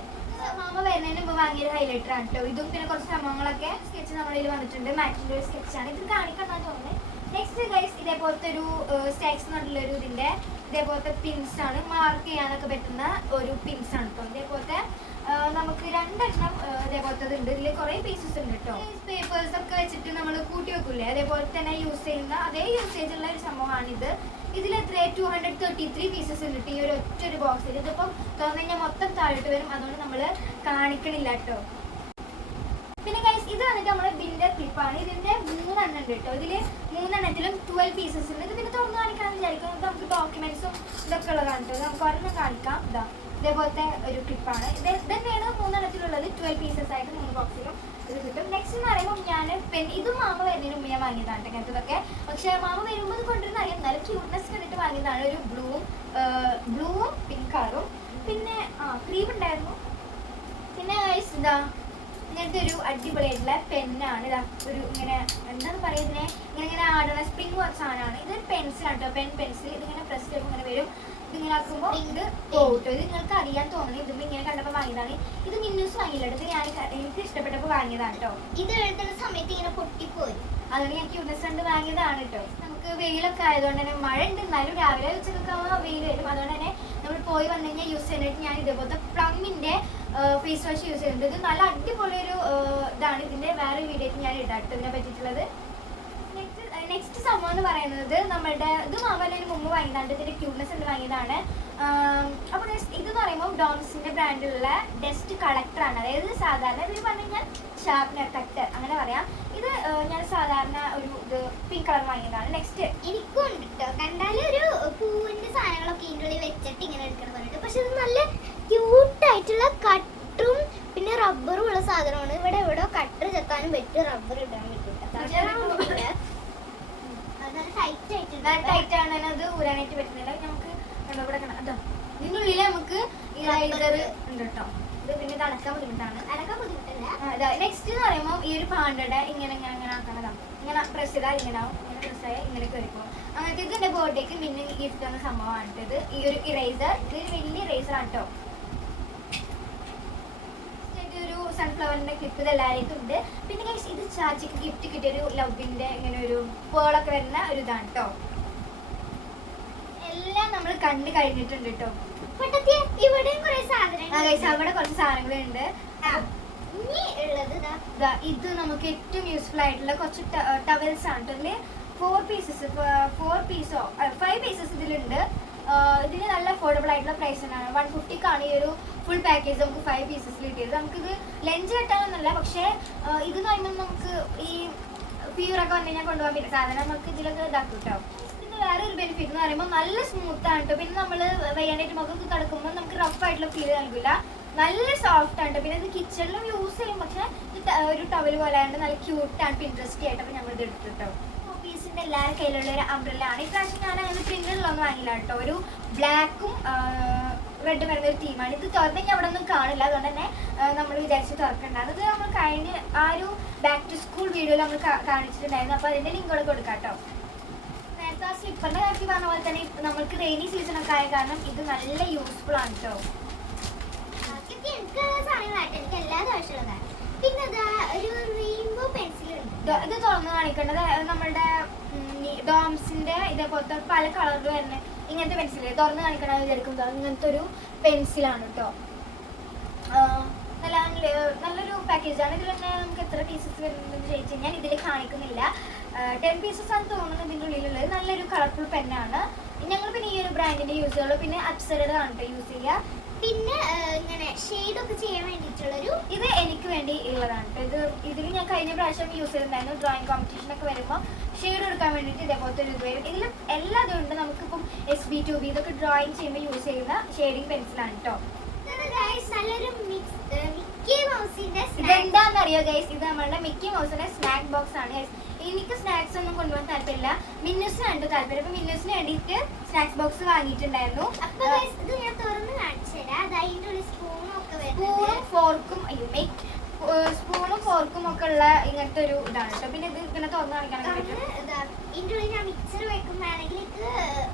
മാമ വരുന്നതിന് മുമ്പ് വാങ്ങിയൊരു ഹൈലൈറ്റർ ആണ് കേട്ടോ. ഇതും പിന്നെ കുറച്ച് സംഭവങ്ങളൊക്കെ സ്കെച്ച് നമ്മളിൽ വന്നിട്ടുണ്ട്. മാറ്റിന്റെ ഒരു സ്കെച്ചാണ്. ഇത് കാണിക്കാന്നാണ് തോന്നുന്നത്. നെക്സ്റ്റ് ഗൈസ് ഇതേപോലത്തെ ഒരു സ്റ്റാക്സ് എന്ന് പറഞ്ഞിട്ടുള്ള ഒരു ഇതിന്റെ ഇതേപോലത്തെ പിൻസ് ആണ്. മാർക്ക് ചെയ്യാനൊക്കെ പറ്റുന്ന ഒരു പിൻസ് ആണ് കേട്ടോ. ഇതേപോലത്തെ നമുക്ക് 2 എണ്ണം ഇതേപോലത്തെ ഉണ്ട്. ഇതിൽ കുറെ പീസസ് ഉണ്ട് കേട്ടോ. പേപ്പേഴ്സ് ഒക്കെ വെച്ചിട്ട് നമ്മൾ കൂട്ടി വെക്കൂലേ, അതേപോലെ തന്നെ യൂസ് ചെയ്യുന്ന അതേ യൂസേജ് ഉള്ള ഒരു സംഭവമാണ് ഇത്. ഇതിൽ എത്ര 233 പീസസ് ഉണ്ട് ഈ ഒരു ഒറ്റൊരു ബോക്സിൽ. ഇതിപ്പം തുറന്നു കഴിഞ്ഞാൽ മൊത്തം താഴോട്ട് വരും. അതുകൊണ്ട് നമ്മൾ കാണിക്കണില്ല കേട്ടോ. പിന്നെ ഗൈസ് ഇത് വന്നിട്ട് നമ്മുടെ ബിൻഡർ ക്ലിപ്പാണ്. ഇതിന്റെ 3 എണ്ണം ഉണ്ട് കേട്ടോ. ഇതില് 3 എണ്ണത്തിലും 12 പീസസ് ഉണ്ട്. ഇത് പിന്നെ തുറന്നു കാണിക്കാന്ന് വിചാരിക്കുന്നത് നമുക്ക് ഡോക്യുമെന്റ്സും ഇതൊക്കെ ഉള്ളതാണ് കേട്ടോ. നമുക്ക് ഒരെണ്ണം കാണിക്കാം. ഇതേപോലത്തെ ഒരു ക്ലിപ്പാണ്. ഇത് തന്നെയാണ് 3 എണ്ണത്തിലുള്ളത്. 12 പീസസ് ആയിട്ട് 3 ബോക്സിലും ഇത് കിട്ടും. നെക്സ്റ്റ് എന്ന് പറയുമ്പോൾ ഞാൻ ഇത് മാമ വരുന്നതിന് മുമ്പ് ഞാൻ വാങ്ങിയതാണ് ഇങ്ങനത്തതൊക്കെ. പക്ഷെ മാമ വരുമ്പോൾ ഇത് കൊണ്ടുവരുന്ന അറിയാം. എന്നാലും ക്യൂട്ട്നെസ് കണ്ടിട്ട് വാങ്ങിയതാണ്. ഒരു ബ്ലൂവും പിങ്ക് കളറും പിന്നെ ക്രീം ഉണ്ടായിരുന്നു. പിന്നെ ഗൈസ് ഇങ്ങനത്തെ ഒരു അടിപൊളിയായിട്ടുള്ള പെന്നാണ്. ഒരു ഇങ്ങനെ എന്താണ് പറയുന്നത്, ഇങ്ങനെ ആടുന്ന സ്പ്രിംഗ് വർക്ക് സാധനമാണ്. ഇതൊരു പെൻസിലാണ് കേട്ടോ. പെൻസിൽ ഇതിങ്ങനെ പ്രസ് ചെയ്യുമ്പോൾ ഇങ്ങനെ വരും. ഇതിങ്ങനെ ആക്കുമ്പോൾ ഇത് പോട്ടോ. ഇത് നിങ്ങൾക്ക് അറിയാൻ തോന്നുന്നു. ഇതിപ്പോൾ ഇങ്ങനെ കണ്ടപ്പോൾ വാങ്ങിയതാണ്. ഇത് മിന്നൂസ് വാങ്ങിയില്ല. ഇത് ഞാൻ എനിക്ക് ഇഷ്ടപ്പെട്ടപ്പോൾ വാങ്ങിയതാണ് കേട്ടോ. ഇത് എഴുതുന്ന സമയത്ത് ഇങ്ങനെ പൊട്ടിപ്പോയി. അതുകൊണ്ട് ഞാൻ ക്യൂട്ട്നെസ് കണ്ട് വാങ്ങിയതാണ് കേട്ടോ. നമുക്ക് വെയിലൊക്കെ ആയതുകൊണ്ട് തന്നെ മഴ ഉണ്ട്, എന്നാലും രാവിലെ ഉച്ചക്കൊക്കെ വെയിൽ വരും. അതുകൊണ്ട് തന്നെ നമ്മൾ പോയി വന്നു കഴിഞ്ഞാൽ യൂസ് ചെയ്യാനായിട്ട് ഞാൻ ഇതേപോലത്തെ പ്ലമ്മിന്റെ ഫേസ് വാഷ് യൂസ് ചെയ്യുന്നുണ്ട്. ഇത് നല്ല അടിപൊളി ഒരു ഇതാണ്. ഇതിന്റെ വേറെ വീഡിയോ ഞാൻ ഇടാം ഇതിനെ പറ്റിയിട്ടുള്ളത്. നെക്സ്റ്റ് സംഭവം എന്ന് പറയുന്നത് നമ്മളുടെ ഇത് മാമലിന് മുമ്പ് വാങ്ങിയതാണ്. ഇതിന്റെ ക്യൂട്ട്നെസ് ഉണ്ട് വാങ്ങിയതാണ്. അപ്പോൾ ഇതെന്ന് പറയുമ്പോൾ ഡോംസിന്റെ ബ്രാൻഡിലുള്ള ഡസ്റ്റ് കളക്ടറാണ്. അതായത് സാധാരണ ഇതിൽ പറഞ്ഞു കഴിഞ്ഞാൽ ഷാർപ്നർ കട്ടർ അങ്ങനെ പറയാം. ഇത് ഞാൻ സാധാരണ ഒരു ഇത് പിങ്ക് കളർ വാങ്ങിയതാണ്. നെക്സ്റ്റ് എനിക്കും ഉണ്ട് കേട്ടോ. കണ്ടാലും ഒരു പൂവിന്റെ സാധനങ്ങളൊക്കെ ഇതിനുള്ളിൽ വെച്ചിട്ട് ഇങ്ങനെ എടുക്കണം പറഞ്ഞിട്ട്. പക്ഷെ ഇത് നല്ല ക്യൂട്ടായിട്ടുള്ള കട്ടറും പിന്നെ റബ്ബറും ഉള്ള സാധനമാണ്. ഇവിടെ എവിടെ കട്ടർ ചെത്താനും പറ്റും, റബ്ബർ ഇടാൻ പറ്റും. ടൈറ്റ് ആണ്. അത് ഊരാനായിട്ട് പറ്റുന്നില്ല. നമുക്ക് കണ്ടോ ഇവിടെ കണ്ടോ അതോ ഇതിനുള്ളിൽ നമുക്ക് ഇറൈസർ ഉണ്ട് കേട്ടോ. ഇത് പിന്നെ ഇത് അടക്കാൻ ബുദ്ധിമുട്ടാണ്. അടക്കാൻ ബുദ്ധിമുട്ടല്ല. നെക്സ്റ്റ് എന്ന് പറയുമ്പോൾ ഈ ഒരു പാണ്ടയുടെ ഇങ്ങനെ ഇങ്ങനെ ഇങ്ങനെ ആക്കണതാണ്. ഇങ്ങനെ പ്രസ് ചെയ്താൽ ഇങ്ങനെ ആവും, ഇങ്ങനെ പ്രസ് ആയാൽ ഇങ്ങനെ കയറിപ്പോ. അങ്ങനത്തെ ഇത് എൻ്റെ ബർത്ത്ഡേക്ക് പിന്നെ ഗിഫ്റ്റ് തന്ന സംഭവമാണ് ഇത്. ഈ ഒരു ഇറൈസർ, ഇതൊരു വലിയ ഇറൈസർ ആണ് കേട്ടോ. ഒരു സൺഫ്ലവറിന്റെ ക്ലിപ്പ് ഇത് എല്ലാവരും ഉണ്ട്. പിന്നെ ഇത് ചാച്ചിക്ക് ഗിഫ്റ്റ് കിട്ടിയൊരു ലവിന്റെ ഇങ്ങനെ ഒരു പേളൊക്കെ വരുന്ന ഒരു ഇതാണ് കേട്ടോ. എല്ലാം നമ്മൾ കണ്ടു കഴിഞ്ഞിട്ടുണ്ട് കേട്ടോ. ഇവിടെയും കുറെ സാധനങ്ങൾ, അവിടെ കുറച്ച് സാധനങ്ങളുണ്ട്. ഇത് നമുക്ക് ഏറ്റവും യൂസ്ഫുൾ ആയിട്ടുള്ള കുറച്ച് ടവൽസ് ആണ്. ഇതില് 4 പീസോ 5 പീസസ് ഇതിലുണ്ട്. ഇതിന് നല്ല അഫോർഡബിൾ ആയിട്ടുള്ള പ്രൈസ് ആണ്. 150ക്കാണ് ഈ ഒരു ഫുൾ പാക്കേജ് നമുക്ക് 5 പീസസിൽ കിട്ടിയത്. നമുക്കിത് ലഞ്ച് കെട്ടാനൊന്നുമല്ല, പക്ഷേ ഇത് കഴിയുമ്പോൾ നമുക്ക് ഈ ഫീവറൊക്കെ വന്നു കഴിഞ്ഞാൽ കൊണ്ടുപോകാൻ പറ്റും സാധനം നമുക്ക് ഇതിലൊക്കെ ഇതാക്കും കേട്ടോ. വേറെ ഒരു ബെനിഫിറ്റ് എന്ന് പറയുമ്പോൾ നല്ല സ്മൂത്ത് ആണ് കേട്ടോ. പിന്നെ നമ്മൾ വയ്യാണ്ടായിട്ട് മുഖമൊക്കെ കിടക്കുമ്പോൾ നമുക്ക് റഫ് ആയിട്ടുള്ള ഫീൽ നൽകില്ല, നല്ല സോഫ്റ്റ് ആണ്. പിന്നെ ഇത് കിച്ചണിലും യൂസ് ചെയ്യും, പക്ഷെ ഒരു ടവൽ പോലെ ആയതുകൊണ്ട് നല്ല ക്യൂട്ടാണ്, ഇൻട്രസ്റ്റി ആയിട്ട്. അപ്പോൾ നമ്മൾ ഇത് എടുത്തു കേട്ടോ. ഓഫീസിൻ്റെ എല്ലാവരും കയ്യിലുള്ള ഒരു അംബ്രല്ല ആണ്. ഇപ്രാവശ്യം ഞാൻ അങ്ങനെ പ്രിന്റിലൊന്നും വാങ്ങില്ല കേട്ടോ. ഒരു ബ്ലാക്കും റെഡും വരുന്ന ഒരു തീമാണ്. ഇത് തുറന്നെങ്കിൽ അവിടെ ഒന്നും കാണില്ല, അതുകൊണ്ട് തന്നെ നമ്മൾ വിചാരിച്ച് തുറക്കണ്ടാണ്. ഇത് നമ്മൾ കഴിഞ്ഞ ആ ഒരു ബാക്ക് ടു സ്കൂൾ വീഡിയോയിൽ നമ്മൾ കാണിച്ചിട്ടുണ്ടായിരുന്നു. അപ്പോൾ അതിൻ്റെ ലിങ്ക് കൂടെ കൊടുക്കാം കേട്ടോ. നേരത്തെ ആ സ്ലിപ്പറിന്റെ കാര്യത്തിൽ പറഞ്ഞ പോലെ തന്നെ നമ്മൾക്ക് റെയിനി സീസൺ ഒക്കെ ആയ കാരണം ഇത് നല്ല യൂസ്ഫുൾ ആണ് കേട്ടോ. എനിക്ക് എല്ലാ ആവശ്യമുള്ളതാണ്. പിന്നെ ഒരു റെയിൻബോ പെൻസിൽ ഉണ്ട്. ഇത് തുറന്ന് കാണിക്കേണ്ടത് നമ്മളുടെ ഡോംസിന്റെ ഇതേപോലത്തെ പല കളറിൽ വരുന്ന ഇങ്ങനത്തെ പെൻസിൽ തുറന്ന് കാണിക്കണമെന്ന് വിചാരിക്കുന്നത് ഇങ്ങനത്തെ ഒരു പെൻസിലാണ് കേട്ടോ. നല്ലൊരു പാക്കേജാണ്. ഇതിൽ തന്നെ നമുക്ക് എത്ര പീസസ് വരുന്നുണ്ടെന്ന് ചോദിച്ചു കഴിഞ്ഞാൽ ഇതിൽ കാണിക്കുന്നില്ല. 10 പീസസ് ആണ് തോന്നുന്നത് ഇതിൻ്റെ ഉള്ളിലുള്ളത്. നല്ലൊരു കളർഫുൾ പെന്നാണ്. ഞങ്ങൾ പിന്നെ ഈ ഒരു ബ്രാൻഡിന്റെ യൂസ് ചെയ്യുള്ളൂ. പിന്നെ അപ്സരയാണ് കേട്ടോ യൂസ് ചെയ്യുക. പിന്നെ ഇങ്ങനെ ഷെയ്ഡൊക്കെ ചെയ്യാൻ വേണ്ടിയിട്ടുള്ളൊരു ഇത് എനിക്ക് വേണ്ടി ഉള്ളതാണ് കേട്ടോ. ഇതിൽ ഞാൻ കഴിഞ്ഞ പ്രാവശ്യം യൂസ് ചെയ്തിട്ടുണ്ടായിരുന്നു. ഡ്രോയിങ് കോമ്പറ്റീഷനൊക്കെ വരുമ്പോൾ ഷെയ്ഡ് എടുക്കാൻ വേണ്ടിയിട്ട് ഇതേപോലത്തെ ഒരു ഇത് വരും. ഇതിലും എല്ലാതും ഉണ്ട്. നമുക്കിപ്പം SB 2B ഇതൊക്കെ ഡ്രോയിങ് ചെയ്യുമ്പോൾ യൂസ് ചെയ്യുന്ന ഷെയ്ഡിങ് പെൻസിലാണ് കേട്ടോ. നല്ലൊരു മിക്കി മൗസിന്റെ ഇതെന്താണെന്നറിയോ ഗൈസ്? ഇത് നമ്മളുടെ മിക്കി മൗസിന്റെ സ്നാക്ക് ബോക്സ് ആണ്. എനിക്ക് സ്നാക്സ് ഒന്നും കൊണ്ടുപോകാൻ താല്പര്യമില്ല, മിന്നൂസിനാണ് താല്പര്യം. അപ്പൊ മിന്നൂസിന് വേണ്ടിയിട്ട് സ്നാക്സ് ബോക്സ് വാങ്ങിയിട്ടുണ്ടായിരുന്നു. ഇത് ഞാൻ തുറന്ന് കാണിച്ചുതരാം. സ്പൂണും ഫോർക്കും ഒക്കെ ഉള്ള ഇങ്ങനത്തെ ഒരു ഇതാണ് കേട്ടോ. പിന്നെ ഇത് ഇങ്ങനെ തുറന്ന് കാണിക്കാനൊക്കെ പറ്റും. മിക്സർ വെക്കുമ്പോഴാണെങ്കിൽ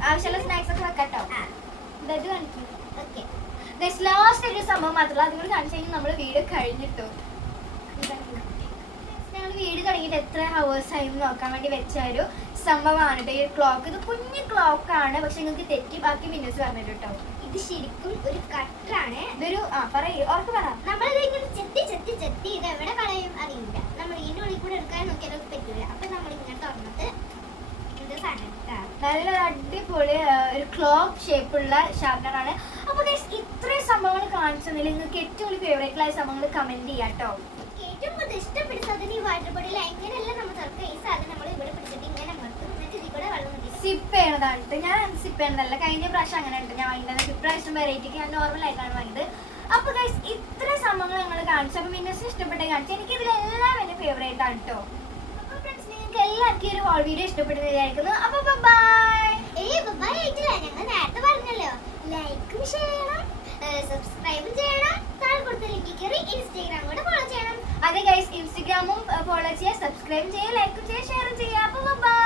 ആവശ്യമുള്ള സ്നാക്സ് ഒക്കെ വെക്കാട്ടോ. ഇത് കാണിക്കും. ഓക്കെ, ലാസ്റ്റ് ഒരു സംഭവം മാത്രമല്ല, അതുകൊണ്ട് കാണിച്ചു കഴിഞ്ഞാൽ നമ്മൾ വീട് കഴിഞ്ഞിട്ടോ. ഞങ്ങൾ വീട് തുടങ്ങിയിട്ട് എത്ര ഹവേഴ്സ് ആയി നോക്കാൻ വേണ്ടി വെച്ച ഒരു സംഭവമാണ് കേട്ടോ ഈ ക്ലോക്ക്. ഇത് കുഞ്ഞു ക്ലോക്കാണ്, പക്ഷെ നിങ്ങൾക്ക് തെറ്റി ബാക്കി മിനിറ്റ്സ് പറഞ്ഞിട്ട് കേട്ടോ. ഇത് ശരിക്കും ഒരു കട്ടറാണ്. ഇതൊരു പറയൂ ഓർക്ക് പറ. നമ്മളിത് ഇങ്ങനെ ചെത്തി ഇത് എവിടെ കളയും അറിയില്ല. നമ്മൾ ഇതിൻ്റെ ഉള്ളിൽ കൂടെ എടുക്കാൻ നോക്കിയാലൊക്കെ പറ്റില്ല. അപ്പൊ നമ്മൾ ഇങ്ങനെ തുറന്നിട്ട് ഇത് നല്ലൊരു അടിപൊളി ഒരു ക്ലോക്ക് ഷേപ്പുള്ള ഷാർപ്പനറാണ്. അപ്പൊ ഇത്രയും സംഭവങ്ങൾ കാണിച്ചതിൽ നിങ്ങൾക്ക് ഏറ്റവും വലിയ ഫേവറേറ്റ് ആയ സംഭവങ്ങൾ കമന്റ് ചെയ്യാം കേട്ടോ. ഏറ്റവും കൂടുതൽ ഇഷ്ടപ്പെട്ട സാധനം ഈ വാട്ടർ ബോട്ടിൽ എങ്ങനെയല്ല നമ്മൾ തുറക്കുക. ഈ സാധനം നമ്മൾ ഇവിടെ പിടിച്ചിട്ട് ഇങ്ങനെ മറക്കും, എന്നിട്ട് ഇതിൽ കൂടെ വെള്ളം സിപ്പ് ചെയ്യണതാണ്. ഞാൻ സിപ്പ് ചെയ്യണതല്ല, കഴിഞ്ഞ പ്രാവശ്യം അങ്ങനെ ഉണ്ട് ഞാൻ വാങ്ങിയത്. ഇപ്രാവശ്യം വെറൈറ്റിക്ക് ഞാൻ നോർമൽ ആയിട്ടാണ് വാങ്ങിയത്. അപ്പൊ ഗൈസ് ഇത്ര സംഭവങ്ങൾ ഞങ്ങൾ കാണിച്ചു. അപ്പൊ മിന്നസിന് ഇഷ്ടപ്പെട്ട കാണിച്ചു. എനിക്ക് ഇതിലെല്ലാം എന്റെ ഫേവറേറ്റ് ആണ് കേട്ടോ. അപ്പൊ ഫ്രണ്ട്സ്, നിങ്ങൾക്ക് എല്ലാവർക്കും ഈ ഒരു ഹോൾ വീഡിയോ ഇഷ്ടപ്പെട്ടെന്ന് വിചാരിക്കുന്നു. അപ്പൊ ബൈ. ബൈ ആയിട്ടില്ല, ഞങ്ങൾ നേരത്തെ പറഞ്ഞല്ലോ, ലൈക്കും ചെയ്യണം, സബ്സ്ക്രൈബും ചെയ്യണം, താഴെ കൊടുത്ത ലിങ്കിൽ കയറി ഇൻസ്റ്റാഗ്രാം കൂടെ ഫോളോ ചെയ്യണം. അതെ ഗൈസ്, ഇൻസ്റ്റാഗ്രാമും ഫോളോ ചെയ്യുക, സബ്സ്ക്രൈബ് ചെയ്യുക, ലൈക്കും ചെയ്യുക, ഷെയറും ചെയ്യുക. അപ്പൊ ബൈ.